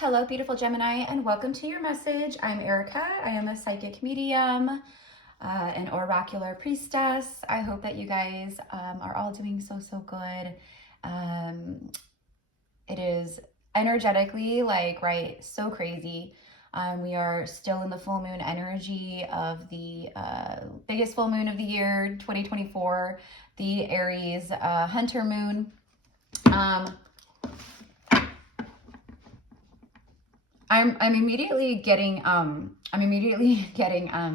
Hello, beautiful Gemini, and welcome to your message. I'm Erica. I am a psychic medium, an oracular priestess. I hope that you guys are all doing so good. It is energetically so crazy. We are still in the full moon energy of the biggest full moon of the year, 2024, the Aries Hunter moon. I'm immediately getting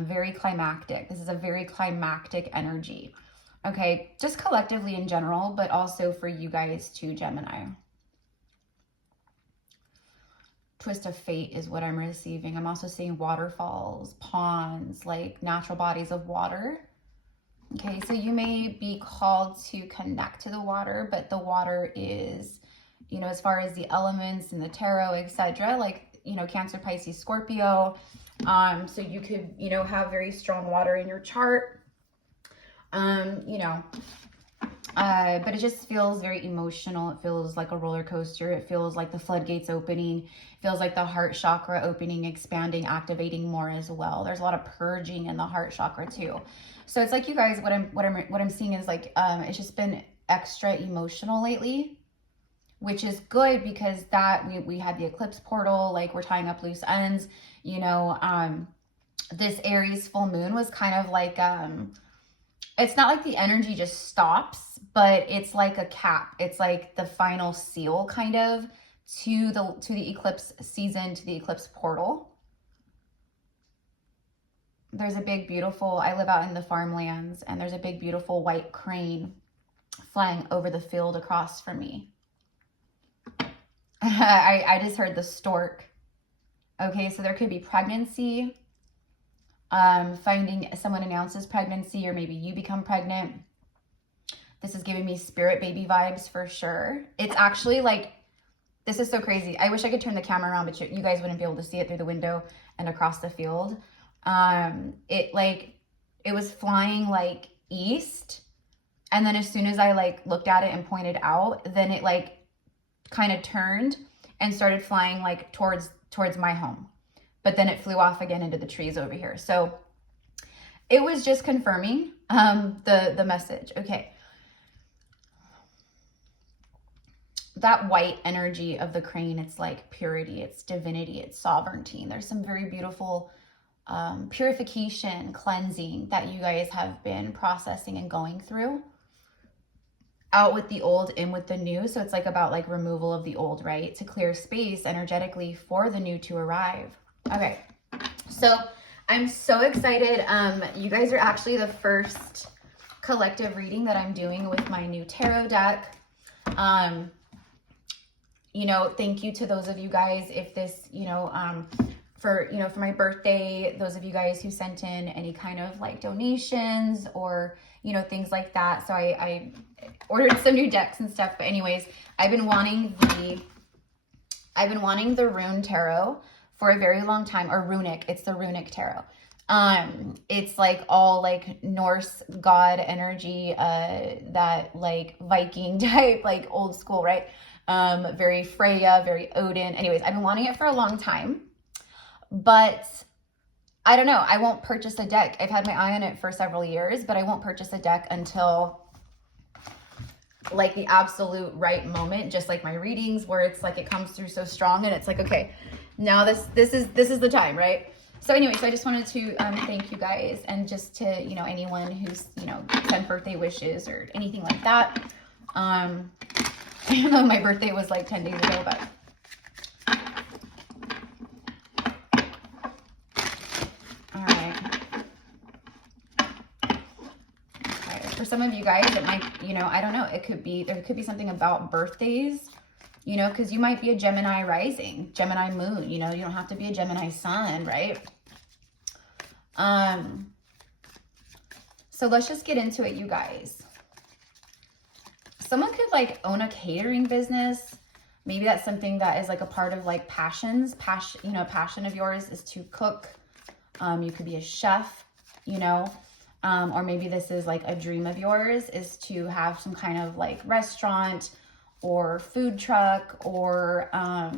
very climactic. This is a very climactic energy. Okay, just collectively in general, but also for you guys too, Gemini. Twist of fate is what I'm receiving. I'm also seeing waterfalls, ponds, like natural bodies of water. Okay, so you may be called to connect to the water, but the water is, you know, as far as the elements and the tarot, etc., like, you know, Cancer, Pisces, Scorpio. So you could, you know, have very strong water in your chart. But it just feels very emotional. It feels like a roller coaster. It feels like the floodgates opening. It feels like the heart chakra opening, expanding, activating more as well. There's a lot of purging in the heart chakra too. So it's like, you guys, what I'm seeing is like, it's just been extra emotional lately, which is good because that we had the eclipse portal, like we're tying up loose ends, you know. This Aries full moon was kind of like, it's not like the energy just stops, but it's like a cap. It's like the final seal kind of to the eclipse season, to the eclipse portal. There's a big, beautiful, I live out in the farmlands, and there's a big, beautiful white crane flying over the field across from me. I just heard the stork. Okay, so there could be pregnancy, finding someone announces pregnancy, or maybe you become pregnant. This is giving me spirit baby vibes for sure. It's actually like, this is so crazy. I wish I could turn the camera around, but you guys wouldn't be able to see it through the window and across the field. It was flying like east, and then as soon as I like looked at it and pointed out, then it like kind of turned and started flying like towards my home, but then it flew off again into the trees over here. So it was just confirming the message. Okay, that white energy of the crane, it's like purity, it's divinity, it's sovereignty, and there's some very beautiful purification, cleansing that you guys have been processing and going through. Out with the old, in with the new. So it's like about like removal of the old, right? To clear space energetically for the new to arrive. Okay, so I'm so excited. You guys are actually the first collective reading that I'm doing with my new tarot deck. You know, thank you to those of you guys, if this, for my birthday, those of you guys who sent in any kind of like donations or, you know, things like that. So I ordered some new decks and stuff, but anyways, I've been wanting the Rune tarot for a very long time, or runic. It's the runic tarot. It's like all like Norse god energy, that like Viking type, like old school, right? Very Freya, very Odin. Anyways, I've been wanting it for a long time, but I don't know. I won't purchase a deck. I've had my eye on it for several years, but I won't purchase a deck until like the absolute right moment, just like my readings, where it's like it comes through so strong and it's like, okay, now this is the time, right? So anyway, so I just wanted to thank you guys, and just to, you know, anyone who's, you know, sent birthday wishes or anything like that. Even though my birthday was like 10 days ago, but for some of you guys, it might, you know, I don't know, there could be something about birthdays, you know, because you might be a Gemini rising, Gemini moon, you know, you don't have to be a Gemini sun, right? So let's just get into it, you guys. Someone could like own a catering business. Maybe that's something that is like a part of like passion of yours is to cook. You could be a chef, you know. Or maybe this is like a dream of yours, is to have some kind of like restaurant or food truck, or I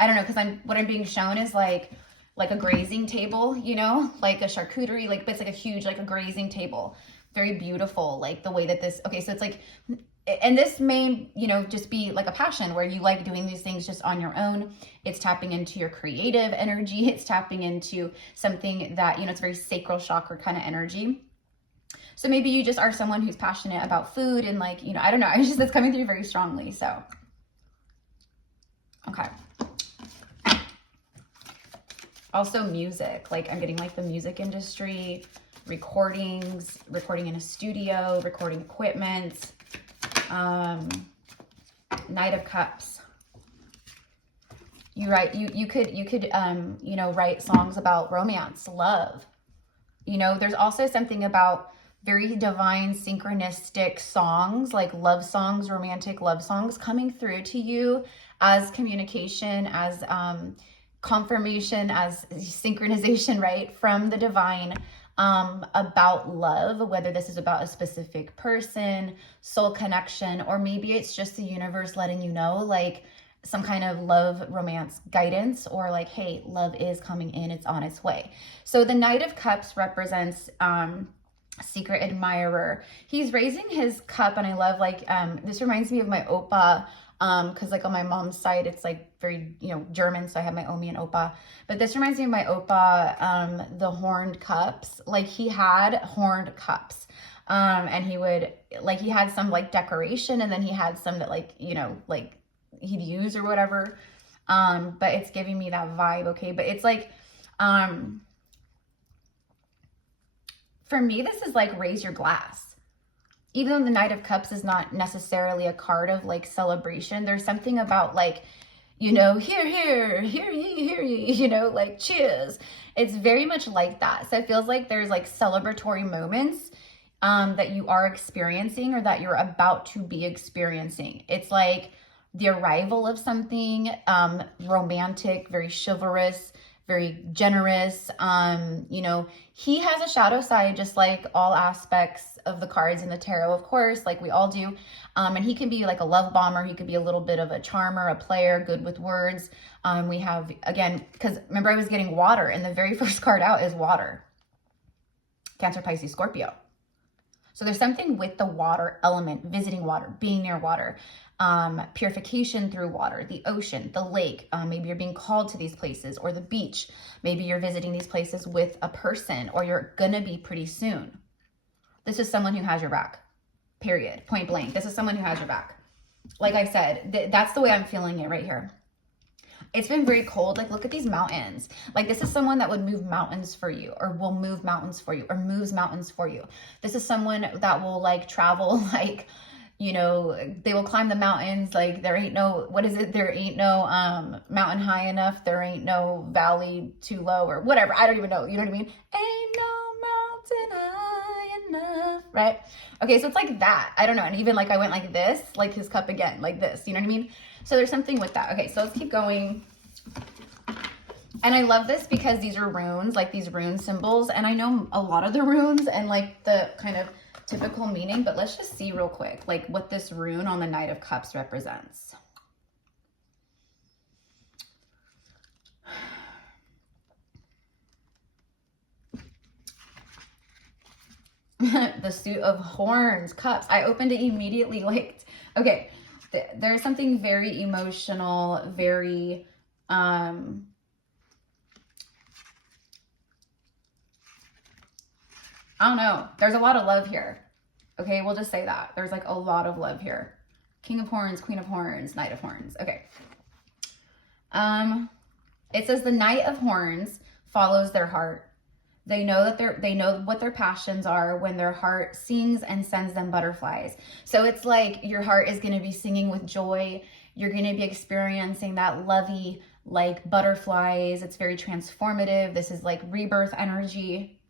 don't know, because what I'm being shown is like a grazing table, you know, like a charcuterie, like, but it's like a huge, like a grazing table. Very beautiful, like the way that this, okay, so it's like, and this may, you know, just be like a passion where you like doing these things just on your own. It's tapping into your creative energy. It's tapping into something that, you know, it's very sacral chakra kind of energy. So maybe you just are someone who's passionate about food and like, you know, I don't know. It's just, it's coming through very strongly. So, okay. Also music, like I'm getting like the music industry, recordings, recording in a studio, recording equipment, Knight of Cups. You write, you could, you know, write songs about romance, love. You know, there's also something about very divine synchronistic songs, like love songs, romantic love songs coming through to you as communication, as confirmation, as synchronization, right, from the divine about love, whether this is about a specific person, soul connection, or maybe it's just the universe letting you know, like some kind of love romance guidance, or like, hey, love is coming in, it's on its way. So the Knight of Cups represents secret admirer. He's raising his cup, and I love, like, this reminds me of my oppa, because like on my mom's side, it's like very, you know, German, so I have my Omi and oppa, but this reminds me of my oppa, the horned cups. Like he had horned cups, and he would, like, he had some like decoration, and then he had some that, like, you know, like he'd use or whatever, but it's giving me that vibe. Okay, but it's like, for me, this is like raise your glass. Even though the Knight of Cups is not necessarily a card of like celebration, there's something about like, you know, hear ye, you know, like cheers. It's very much like that. So it feels like there's like celebratory moments that you are experiencing, or that you're about to be experiencing. It's like the arrival of something romantic, very chivalrous, very generous. You know, he has a shadow side, just like all aspects of the cards in the tarot, of course, like we all do. And he can be like a love bomber. He could be a little bit of a charmer, a player, good with words. We have, again, because remember I was getting water, and the very first card out is water. Cancer, Pisces, Scorpio. So there's something with the water element, visiting water, being near water, purification through water, the ocean, the lake. Maybe you're being called to these places, or the beach. Maybe you're visiting these places with a person, or you're gonna be pretty soon. This is someone who has your back, period, point blank. This is someone who has your back. Like I said, that's the way I'm feeling it right here. It's been very cold. Like, look at these mountains. Like, this is someone that would move mountains for you, or will move mountains for you, or moves mountains for you. This is someone that will like travel, like, you know, they will climb the mountains. Like, there ain't no, what is it? There ain't no mountain high enough. There ain't no valley too low, or whatever. I don't even know. You know what I mean? Ain't no mountain high enough, right? Okay, so it's like that. I don't know. And even like I went like this, like his cup again, like this. You know what I mean? So there's something with that. Okay, so let's keep going. And I love this because these are runes, like these rune symbols. And I know a lot of the runes and like the kind of typical meaning, but let's just see real quick, like what this rune on the Knight of Cups represents. The suit of horns, cups. I opened it immediately, like, okay, there's something very emotional, very, I don't know. There's a lot of love here. Okay, we'll just say that. There's like a lot of love here. King of Horns, Queen of Horns, Knight of Horns. Okay. It says the Knight of Horns follows their heart. They know that they know what their passions are when their heart sings and sends them butterflies. So it's like your heart is going to be singing with joy. You're going to be experiencing that lovey, like butterflies. It's very transformative. This is like rebirth energy.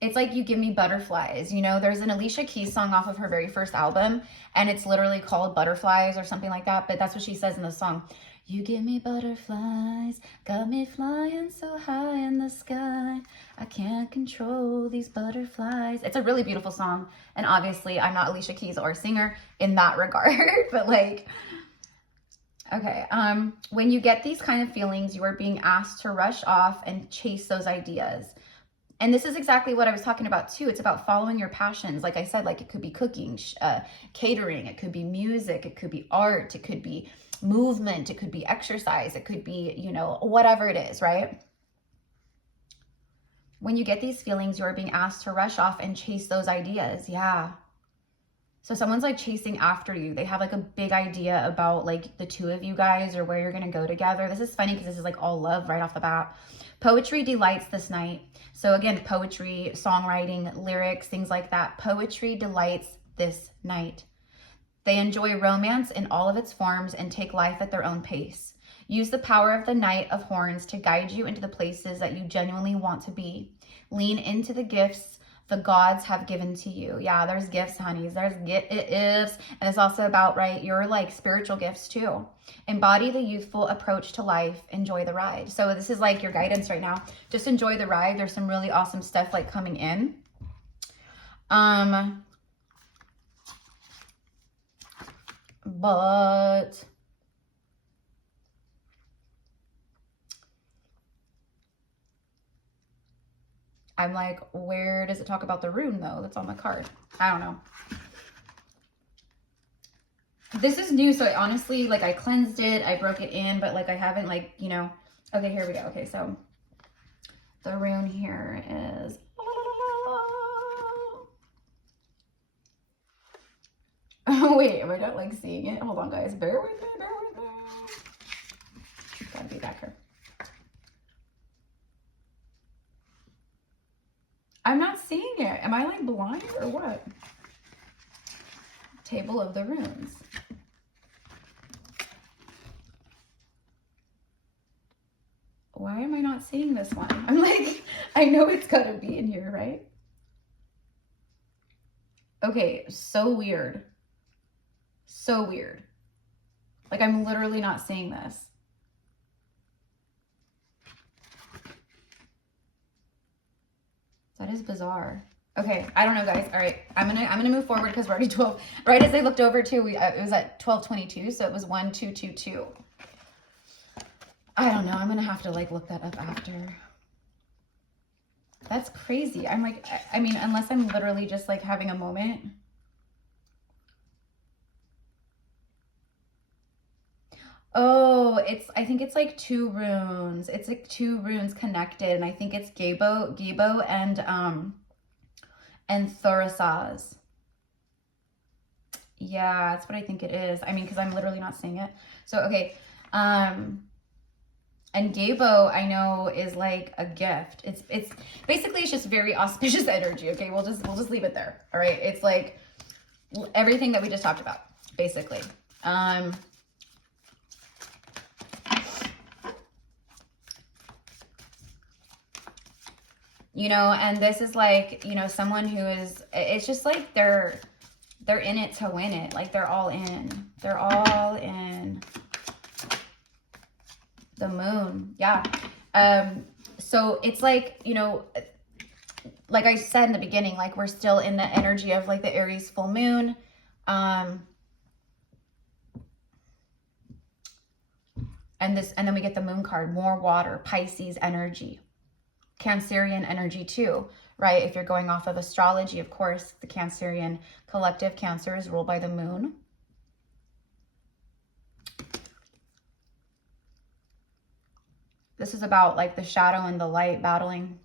It's like you give me butterflies. You know, there's an Alicia Keys song off of her very first album, and it's literally called Butterflies or something like that. But that's what she says in the song. You give me butterflies, got me flying so high in the sky. I can't control these butterflies. It's a really beautiful song. And obviously I'm not Alicia Keys or a singer in that regard, but like, okay. When you get these kind of feelings, you are being asked to rush off and chase those ideas. And this is exactly what I was talking about too. It's about following your passions. Like I said, like it could be cooking, catering, it could be music, it could be art, it could be movement, it could be exercise, it could be, you know, whatever it is, right? When you get these feelings, you're being asked to rush off and chase those ideas. Yeah. So someone's like chasing after you. They have like a big idea about like the two of you guys or where you're going to go together. This is funny because this is like all love right off the bat. Poetry delights this night. So again, poetry, songwriting, lyrics, things like that. Poetry delights this night. They enjoy romance in all of its forms and take life at their own pace. Use the power of the Knight of Horns to guide you into the places that you genuinely want to be. Lean into the gifts the gods have given to you. Yeah, there's gifts, honeys. There's gifts. And it's also about, right, your like spiritual gifts too. Embody the youthful approach to life. Enjoy the ride. So this is like your guidance right now. Just enjoy the ride. There's some really awesome stuff like coming in. But I'm like, where does it talk about the rune though? That's on the card. I don't know. This is new, so I honestly, like I cleansed it, I broke it in, but like I haven't like, you know, okay, here we go. Okay, so the rune here is, oh wait, am I not like seeing it? Hold on guys, bear with me, bear with me. Gotta be back here. I'm not seeing it. Am I like blind or what? Table of the Runes. Why am I not seeing this one? I'm like, I know it's gotta be in here, right? Okay, so weird. So weird. Like I'm literally not seeing this. That is bizarre. Okay, I don't know, guys. All right, I'm gonna move forward because we're already 12. Right as I looked over too, it was at 12:22, so it was 1222. I don't know. I'm gonna have to like look that up after. That's crazy. I'm like, I mean, unless I'm literally just like having a moment. Oh, I think it's like two runes. It's like two runes connected, and I think it's Gebo and Thorasaz. Yeah, that's what I think it is. I mean, because I'm literally not seeing it. So okay, and Gebo I know is like a gift. It's basically it's just very auspicious energy. Okay, we'll just leave it there. All right, it's like everything that we just talked about, basically. You know, and this is like, you know, someone who is, it's just like they're in it to win it. Like they're all in. They're all in. The Moon. Yeah. So it's like, you know, like I said in the beginning, like we're still in the energy of like the Aries full moon. And then we get the Moon card, more water, Pisces energy. Cancerian energy too, right? If you're going off of astrology, of course, the Cancerian collective Cancer is ruled by the Moon. This is about like the shadow and the light battling.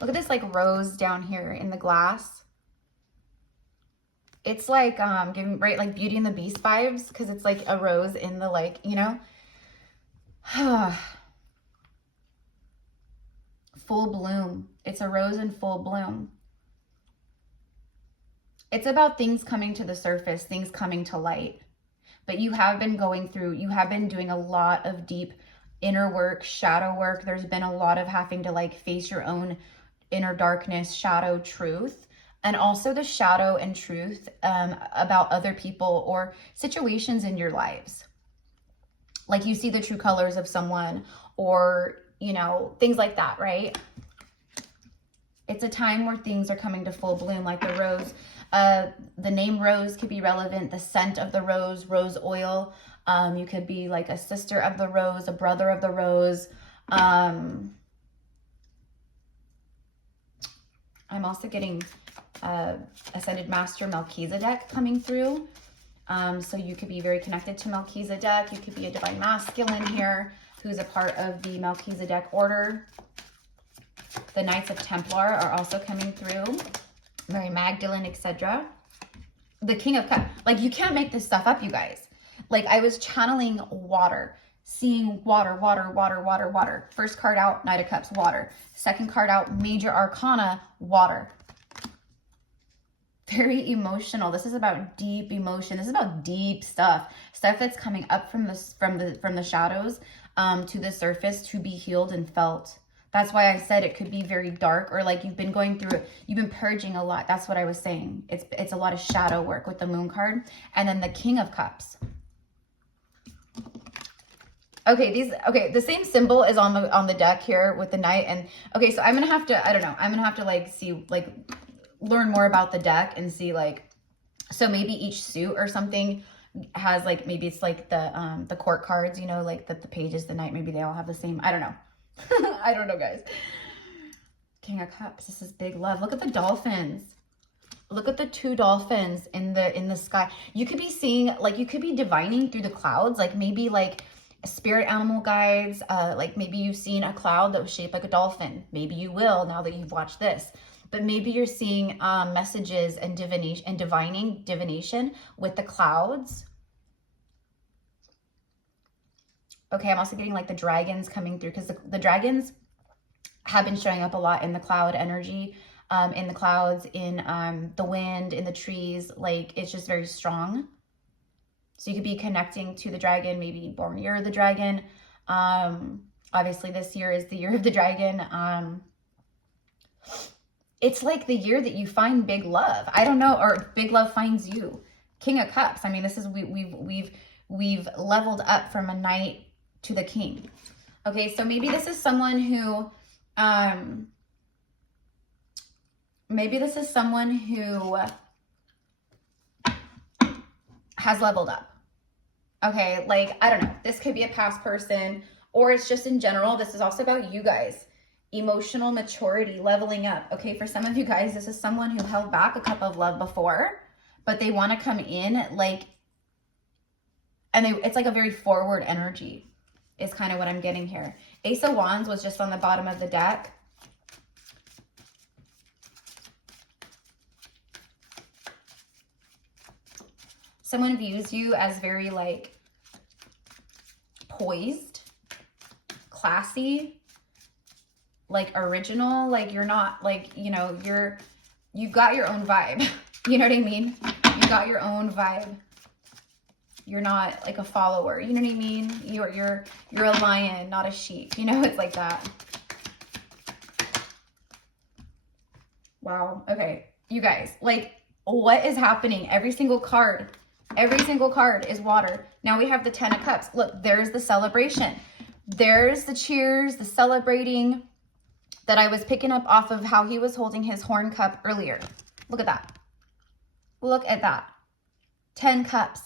Look at this like rose down here in the glass. It's like giving, right, like Beauty and the Beast vibes, because it's like a rose in the like, you know, full bloom. It's a rose in full bloom. It's about things coming to the surface, things coming to light. But you have been going through, you have been doing a lot of deep inner work, shadow work. There's been a lot of having to like face your own inner darkness, shadow, truth, and also the shadow and truth about other people or situations in your lives. Like you see the true colors of someone, or, you know, things like that, right? It's a time where things are coming to full bloom, like the rose. The name rose could be relevant. The scent of the rose, rose oil. You could be like a sister of the rose, a brother of the rose. I'm also getting Ascended Master Melchizedek coming through. So you could be very connected to Melchizedek. You could be a divine masculine here who's a part of the Melchizedek order. The Knights of Templar are also coming through. Mary Magdalene, etc. The King of Cups. Like, you can't make this stuff up, you guys. Like, I was channeling water, seeing water, water, water, water, water. First card out, Knight of Cups, water. Second card out, Major Arcana, water. Very emotional. This is about deep emotion. This is about deep stuff. Stuff that's coming up from the shadows to the surface to be healed and felt. That's why I said it could be very dark, or like you've been going through it. You've been purging a lot. That's what I was saying. It's a lot of shadow work with the Moon card. And then the King of Cups. Okay, the same symbol is on the deck here with the Knight. And okay, so I'm gonna have to, I don't know, I'm gonna have to like see, like learn more about the deck and see, like, so maybe each suit or something has like, maybe it's like the court cards, you know, like the pages, the Knight, maybe they all have the same, I don't know. I don't know, guys. King of Cups, this is big love. Look at the dolphins. Look at the two dolphins in the sky. You could be seeing, like, you could be divining through the clouds, like maybe like spirit animal guides, like maybe you've seen a cloud that was shaped like a dolphin. Maybe you will now that you've watched this. But maybe you're seeing messages and divination and divination with the clouds. Okay, I'm also getting like the dragons coming through, because the dragons have been showing up a lot in the cloud energy, in the clouds, in the wind, in the trees. Like, it's just very strong. So you could be connecting to the dragon, maybe born year of the dragon. Obviously, this year is the year of the dragon. It's like the year that you find big love. I don't know, or big love finds you. King of Cups. I mean, this is we've leveled up from a knight to the king. Okay, so maybe this is someone who has leveled up. Okay, like, I don't know, this could be a past person, or it's just in general. This is also about you guys. Emotional maturity, leveling up. Okay, for some of you guys, this is someone who held back a cup of love before, but they want to come in, like, and it's like a very forward energy is kind of what I'm getting here. Ace of Wands was just on the bottom of the deck. Someone views you as very, like, poised, classy, like original. Like, you're not, like, you know, you've got your own vibe. You know what I mean? You got your own vibe. You're not like a follower. You know what I mean? You're a lion, not a sheep. You know, it's like that. Wow. Okay, you guys, like, what is happening? Every single card is water. Now we have the 10 of Cups. Look, there's the celebration. There's the cheers, the celebrating that I was picking up off of how he was holding his horn cup earlier. Look at that. Look at that. 10 cups.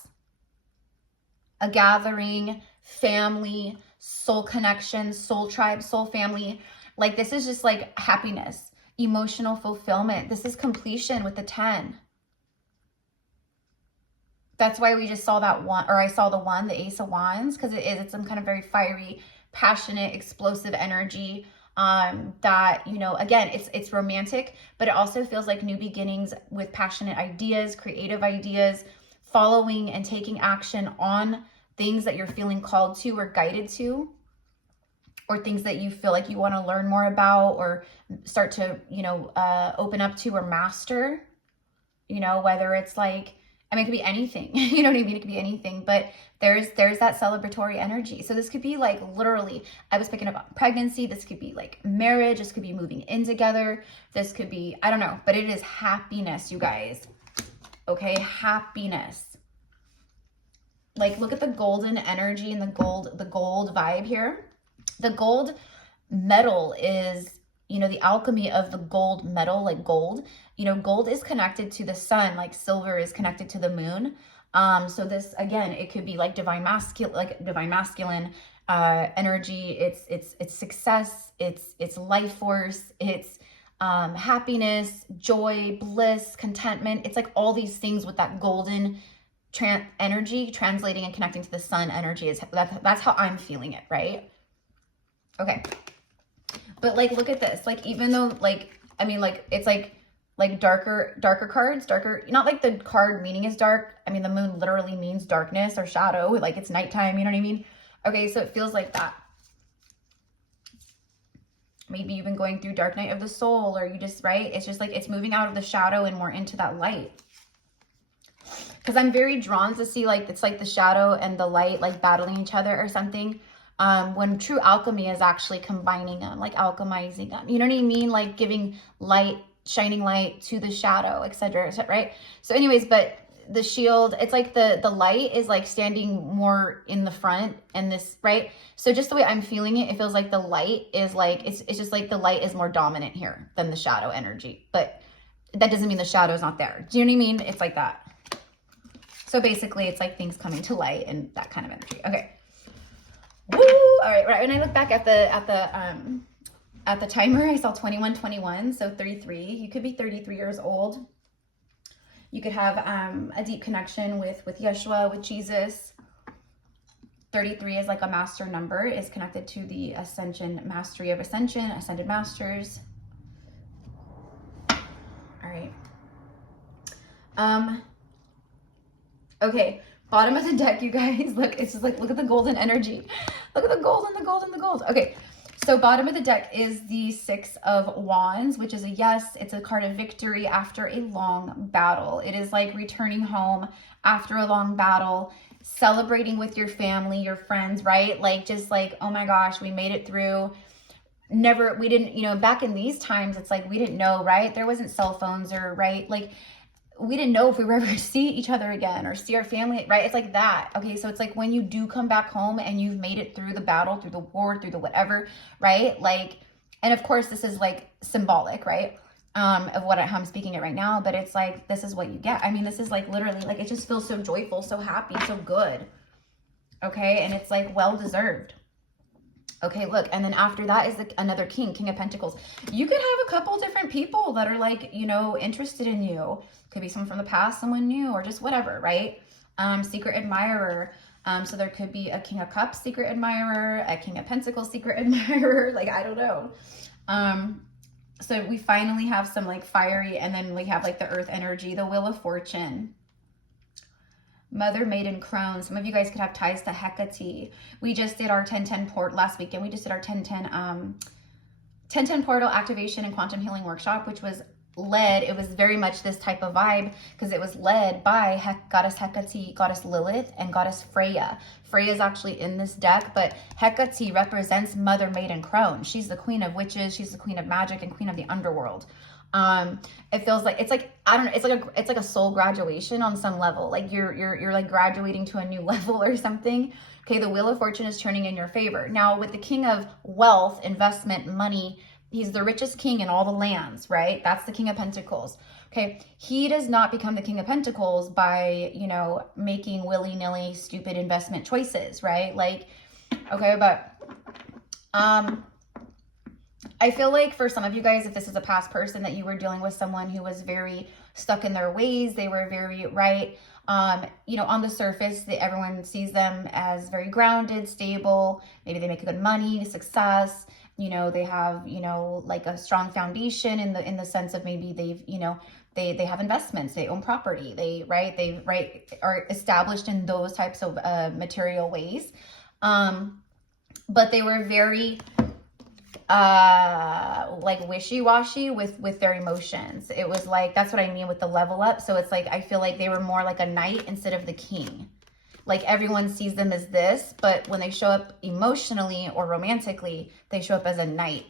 A gathering, family, soul connection, soul tribe, soul family. Like, this is just like happiness, emotional fulfillment. This is completion with the 10. That's why we just saw that one, or I saw the one, the Ace of Wands, because it's some kind of very fiery, passionate, explosive energy. That, you know, again, it's romantic, but it also feels like new beginnings with passionate ideas, creative ideas, following and taking action on things that you're feeling called to or guided to, or things that you feel like you want to learn more about or start to, you know, open up to or master, you know, whether it's like I mean, it could be anything, you know what I mean? It could be anything, but there's that celebratory energy. So this could be like literally, I was picking up pregnancy. This could be like marriage. This could be moving in together. This could be, I don't know, but it is happiness, you guys. Okay, happiness. Like, look at the golden energy and the gold vibe here. The gold metal is, you know, the alchemy of the gold metal, like gold. You know, gold is connected to the sun, like silver is connected to the moon. So this, again, it could be like divine masculine energy. It's success. It's life force. It's happiness, joy, bliss, contentment. It's like all these things with that golden energy translating and connecting to the sun energy. That's how I'm feeling it, right? Okay. But like, look at this. Like, even though like, I mean, like, it's like darker cards, not like the card meaning is dark. I mean, the moon literally means darkness or shadow, like it's nighttime, you know what I mean? Okay, so it feels like that. Maybe you've been going through dark night of the soul, or you just, right? It's just like, it's moving out of the shadow and more into that light. Because I'm very drawn to see like, it's like the shadow and the light like battling each other or something. When true alchemy is actually combining them, like alchemizing them, you know what I mean? Like giving light, shining light to the shadow, etc., right? So anyways, but the shield, it's like the light is like standing more in the front, and this, right? So just the way I'm feeling it, it feels like the light is like, it's just like the light is more dominant here than the shadow energy, but that doesn't mean the shadow is not there. Do you know what I mean? It's like that. So basically it's like things coming to light and that kind of energy. Okay. Woo! All right, right. When I look back at the timer, I saw 2121, so 33. You could be 33 years old. You could have a deep connection with Yeshua, with Jesus. 33 is like a master number, is connected to the ascension, mastery of ascension, ascended masters. All right. Okay. Bottom of the deck, you guys, look, it's just like, look at the golden energy. Look at the gold and the gold and the gold. Okay, so bottom of the deck is the Six of Wands, which is a yes. It's a card of victory after a long battle. It is like returning home after a long battle, celebrating with your family, your friends, right? Like, just like, oh my gosh, we made it through. We didn't, you know, back in these times, it's like, we didn't know, right? There wasn't cell phones or, right? Like, we didn't know if we were ever see each other again or see our family, right? It's like that. Okay, so it's like when you do come back home and you've made it through the battle, through the war, through the whatever, right? Like, and of course this is like symbolic, right? Of what I'm speaking it right now, but it's like, this is what you get. I mean, this is like literally, like, it just feels so joyful, so happy, so good. Okay, and it's like well-deserved. Okay, look, and then after that is another King of Pentacles. You could have a couple different people that are like, you know, interested in you. Could be someone from the past, someone new, or just whatever, right? Secret admirer. So there could be a King of Cups secret admirer, a King of Pentacles secret admirer, like, I don't know. So we finally have some like fiery, and then we have like the earth energy, the Wheel of Fortune. Mother, Maiden, Crone. Some of you guys could have ties to Hecate. We just did our 10-10 port last weekend. We just did our 10-10 portal activation and quantum healing workshop, which was led. It was very much this type of vibe because it was led by Goddess Hecate, Goddess Lilith, and Goddess Freya. Freya is actually in this deck, but Hecate represents Mother, Maiden, Crone. She's the queen of witches. She's the queen of magic and queen of the underworld. It feels like, it's like, I don't know, it's like a soul graduation on some level. Like you're like graduating to a new level or something. Okay, the Wheel of Fortune is turning in your favor. Now with the King of Wealth, investment, money, he's the richest king in all the lands, right? That's the King of Pentacles. Okay, he does not become the King of Pentacles by, you know, making willy-nilly stupid investment choices, right? Like, okay, but I feel like for some of you guys, if this is a past person that you were dealing with someone who was very stuck in their ways, they were very, right, you know, on the surface, everyone sees them as very grounded, stable. Maybe they make good money, success, you know, they have, you know, like a strong foundation in the sense of maybe they've, you know, they have investments, they own property, they are established in those types of material ways. But they were very like wishy-washy with their emotions. It was like, that's what I mean with the level up. So it's like, I feel like they were more like a knight instead of the king. Like everyone sees them as this, but when they show up emotionally or romantically, they show up as a knight,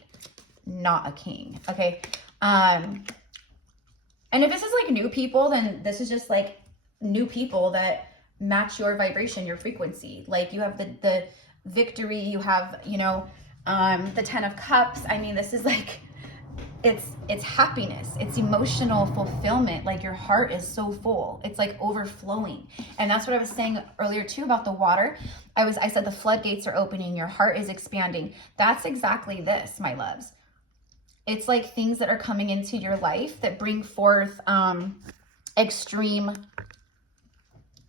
not a king. Okay. And if this is like new people, then this is just like new people that match your vibration, your frequency. Like you have the victory, you have, you know, the 10 of Cups. I mean, this is like, it's happiness, it's emotional fulfillment. Like your heart is so full, it's like overflowing. And that's what I was saying earlier too about the water. I said the floodgates are opening, your heart is expanding. That's exactly this, my loves. It's like things that are coming into your life that bring forth extreme,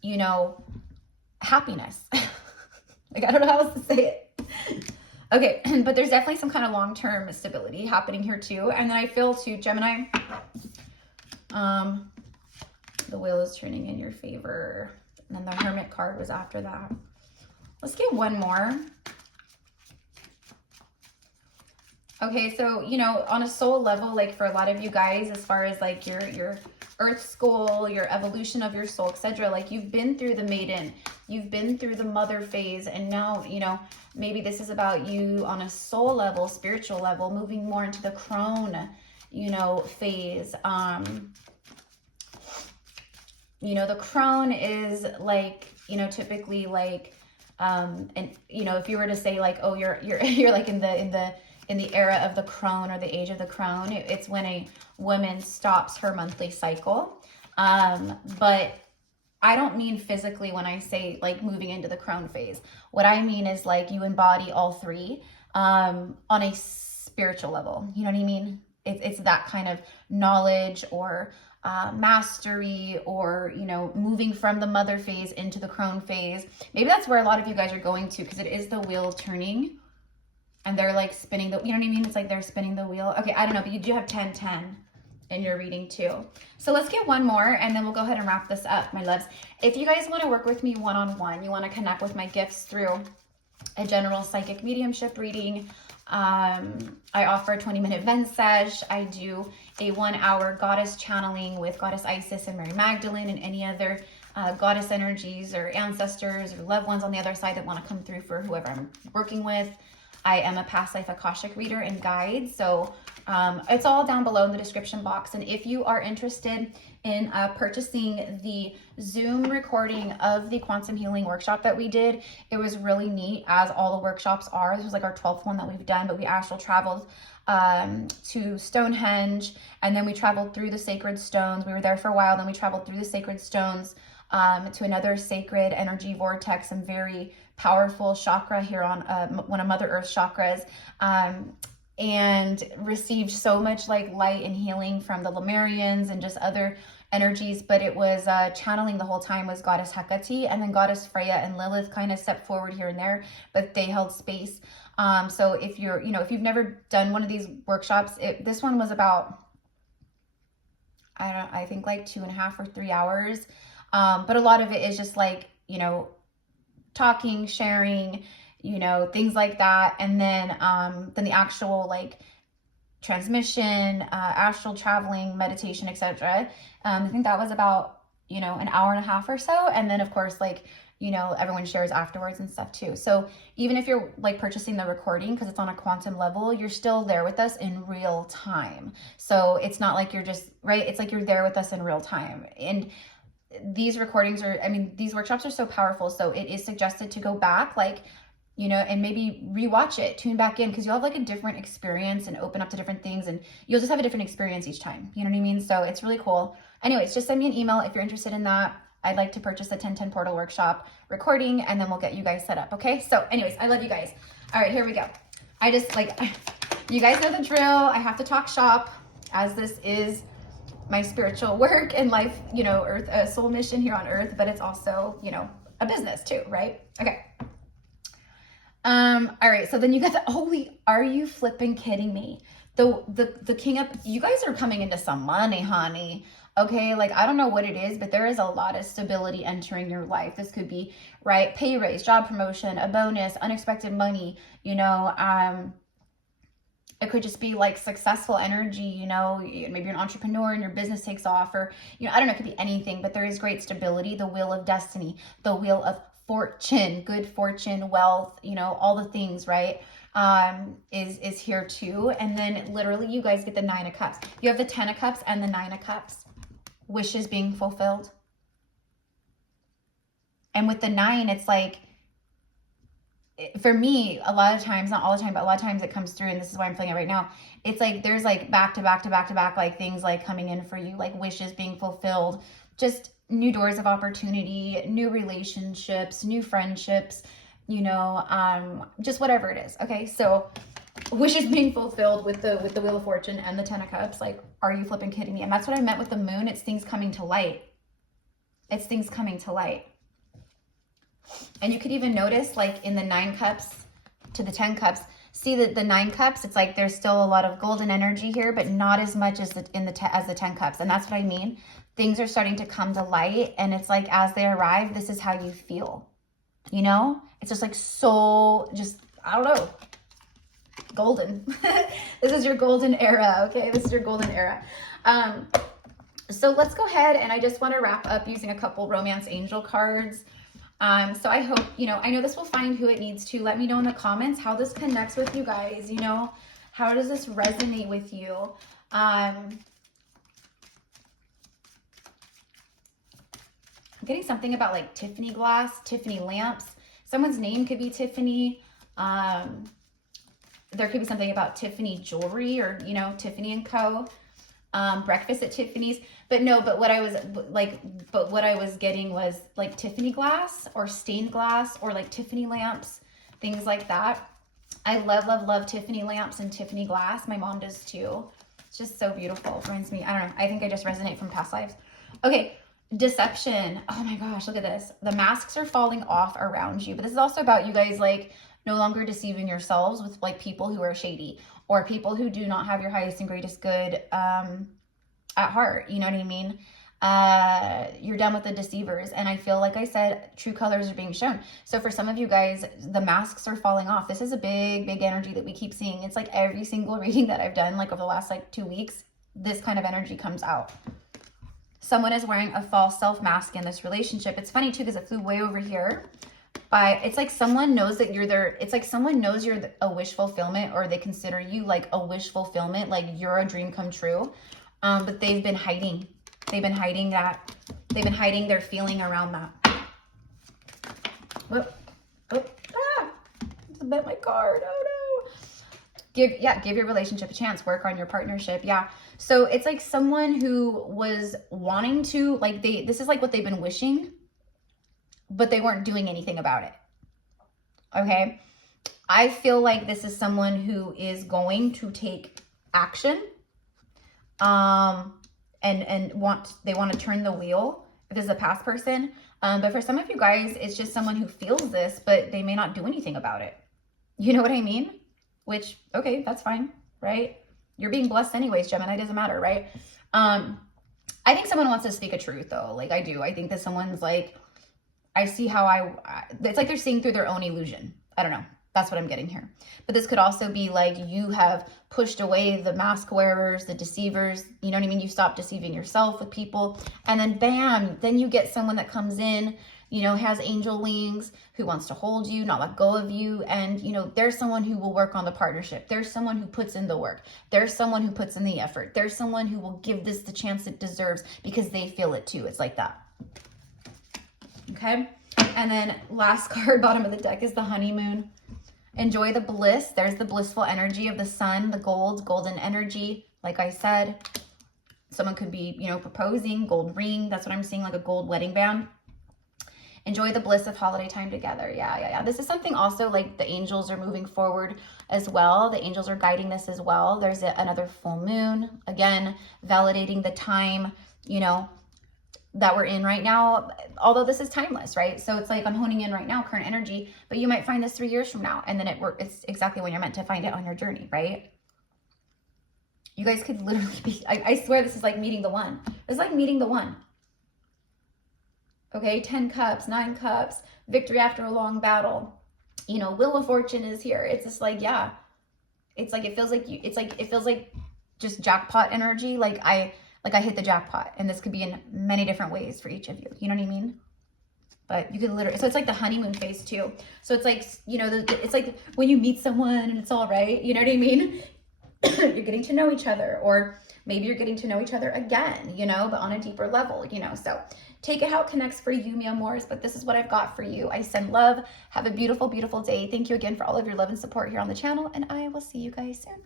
you know, happiness. Like, I don't know how else to say it. Okay, but there's definitely some kind of long-term stability happening here too. And then I feel too, Gemini, the wheel is turning in your favor. And then the Hermit card was after that. Let's get one more. Okay, so, you know, on a soul level, like for a lot of you guys, as far as like your earth school, your evolution of your soul, etc., like you've been through the maiden, you've been through the mother phase, and now, you know, maybe this is about you on a soul level, spiritual level, moving more into the crone, you know, phase. You know, the crone is like, you know, typically like, and you know, if you were to say like, oh, you're like in the era of the crone or the age of the crone, it's when a woman stops her monthly cycle. But I don't mean physically when I say like moving into the crone phase. What I mean is like you embody all three on a spiritual level. You know what I mean? It's that kind of knowledge or mastery, or, you know, moving from the mother phase into the crone phase. Maybe that's where a lot of you guys are going to, because it is the wheel turning. And they're like spinning the, you know what I mean? It's like they're spinning the wheel. Okay, I don't know, but you do have 10-10 in your reading too. So let's get one more and then we'll go ahead and wrap this up, my loves. If you guys want to work with me one-on-one, you want to connect with my gifts through a general psychic mediumship reading, I offer a 20-minute Ven sesh. I do a 1-hour goddess channeling with Goddess Isis and Mary Magdalene and any other goddess energies or ancestors or loved ones on the other side that want to come through for whoever I'm working with. I am a past life Akashic reader and guide, so it's all down below in the description box. And if you are interested in purchasing the Zoom recording of the quantum healing workshop that we did, it was really neat, as all the workshops are. This was like our 12th one that we've done, but we astral traveled to Stonehenge, and then we traveled through the sacred stones. We were there for a while, then we traveled through the sacred stones to another sacred energy vortex and very powerful chakra here on one of Mother Earth's chakras, and received so much like light and healing from the Lemurians and just other energies. But it was channeling the whole time was Goddess Hecate, and then Goddess Freya and Lilith kind of stepped forward here and there, but they held space. So if you're, you know, if you've never done one of these workshops, this one was about, I think like 2.5 or 3 hours. But a lot of it is just like, you know, talking, sharing, you know, things like that. And then the actual like transmission, astral traveling, meditation, etc. I think that was about, you know, 1.5 hours or so. And then of course, like, you know, everyone shares afterwards and stuff too. So even if you're like purchasing the recording, because it's on a quantum level, you're still there with us in real time. So it's not like you're just, right? It's like you're there with us in real time. And these recordings are, I mean, these workshops are so powerful. So it is suggested to go back, like, you know, and maybe rewatch it, tune back in, because you'll have like a different experience and open up to different things, and you'll just have a different experience each time. You know what I mean? So it's really cool. Anyways, just send me an email if you're interested in that. I'd like to purchase the 1010 portal workshop recording, and then we'll get you guys set up. Okay. So anyways, I love you guys. All right, here we go. I just like, you guys know the drill. I have to talk shop, as this is my spiritual work and life, you know, earth, soul mission here on earth, but it's also, you know, a business too, right? Okay. All right. So then you got the, holy, are you flipping kidding me? The king up, you guys are coming into some money, honey. Okay. Like, I don't know what it is, but there is a lot of stability entering your life. This could be, right, pay raise, job promotion, a bonus, unexpected money, you know, It could just be like successful energy, you know, maybe you're an entrepreneur and your business takes off, or, you know, I don't know, it could be anything, but there is great stability. The wheel of destiny, the wheel of fortune, good fortune, wealth, you know, all the things, right? Is here too. And then literally you guys get the 9 of Cups. You have the 10 of Cups and the 9 of Cups. Wishes being fulfilled. And with the 9, it's like, for me, a lot of times, not all the time, but a lot of times it comes through, and this is why I'm feeling it right now. It's like there's like back to back to back to back, like things like coming in for you, like wishes being fulfilled, just new doors of opportunity, new relationships, new friendships, you know, just whatever it is. Okay, so wishes being fulfilled with the Wheel of Fortune and the 10 of Cups. Like, are you flipping kidding me? And that's what I meant with the moon. It's things coming to light. It's things coming to light. And you could even notice, like in the 9 Cups to the 10 Cups, see that the 9 Cups, it's like there's still a lot of golden energy here, but not as much as the 10 Cups. And that's what I mean. Things are starting to come to light, and it's like as they arrive, this is how you feel. You know, it's just like so, just, I don't know, golden. This is your golden era. Okay, this is your golden era. So let's go ahead, and I just want to wrap up using a couple romance angel cards. So I hope, you know, I know this will find who it needs to. Let me know in the comments how this connects with you guys. You know, how does this resonate with you? I'm getting something about like Tiffany glass, Tiffany lamps. Someone's name could be Tiffany. There could be something about Tiffany jewelry, or, you know, Tiffany and Co. Breakfast at Tiffany's. But no, but what I was getting was like Tiffany glass or stained glass or like Tiffany lamps, things like that. I love, love, love Tiffany lamps and Tiffany glass. My mom does too. It's just so beautiful. It reminds me, I don't know, I think I just resonate from past lives. Okay, deception. Oh my gosh, look at this. The masks are falling off around you, but this is also about you guys like no longer deceiving yourselves with like people who are shady or people who do not have your highest and greatest good at heart. You know what I mean? You're done with the deceivers. And I feel like I said, true colors are being shown. So for some of you guys, the masks are falling off. This is a big, big energy that we keep seeing. It's like every single reading that I've done, like over the last like 2 weeks, this kind of energy comes out. Someone is wearing a false self mask in this relationship. It's funny too, because it flew way over here. But it's like someone knows that you're there. It's like someone knows you're a wish fulfillment, or they consider you like a wish fulfillment, like you're a dream come true. But they've been hiding. They've been hiding that. They've been hiding their feeling around that. Whoop. Oh, ah, I bent my card. Oh no. Give your relationship a chance. Work on your partnership. Yeah. So it's like someone who was wanting to, like this is like what they've been wishing, but they weren't doing anything about it. Okay. I feel like this is someone who is going to take action. And they want to turn the wheel if this is a past person. But for some of you guys, it's just someone who feels this, but they may not do anything about it. You know what I mean? Which, okay, that's fine, right? You're being blessed anyways, Gemini, doesn't matter, right? I think someone wants to speak a truth though. Like I do. I think that someone's like, I see how it's like they're seeing through their own illusion. I don't know. That's what I'm getting here. But this could also be like you have pushed away the mask wearers, the deceivers. You know what I mean? You stop deceiving yourself with people. And then bam, then you get someone that comes in, you know, has angel wings, who wants to hold you, not let go of you. And, you know, there's someone who will work on the partnership. There's someone who puts in the work. There's someone who puts in the effort. There's someone who will give this the chance it deserves because they feel it too. It's like that. Okay. And then last card, bottom of the deck, is the honeymoon. Enjoy the bliss. There's the blissful energy of the sun, the golden energy. Like I said, someone could be, you know, proposing, gold ring. That's what I'm seeing, like a gold wedding band. Enjoy the bliss of holiday time together. Yeah. This is something also like the angels are moving forward as well. The angels are guiding this as well. There's another full moon. Again, validating the time, you know, that we're in right now, although this is timeless, right? So it's like I'm honing in right now, current energy, but you might find this 3 years from now, and then it's exactly when you're meant to find it on your journey, right? You guys could literally be, I swear this is like meeting the one. It's like meeting the one. Okay, 10 cups, 9 cups, victory after a long battle. You know, Wheel of Fortune is here. It's just like, yeah, It's like, it feels like you, it feels like just jackpot energy. Like I hit the jackpot, and this could be in many different ways for each of you. You know what I mean? But you could literally, so it's like the honeymoon phase too. So it's like, you know, it's like when you meet someone and it's all right, you know what I mean? You're getting to know each other, or maybe you're getting to know each other again, you know, but on a deeper level, you know. So take it how it connects for you, mi amores, but this is what I've got for you. I send love. Have a beautiful, beautiful day. Thank you again for all of your love and support here on the channel, and I will see you guys soon.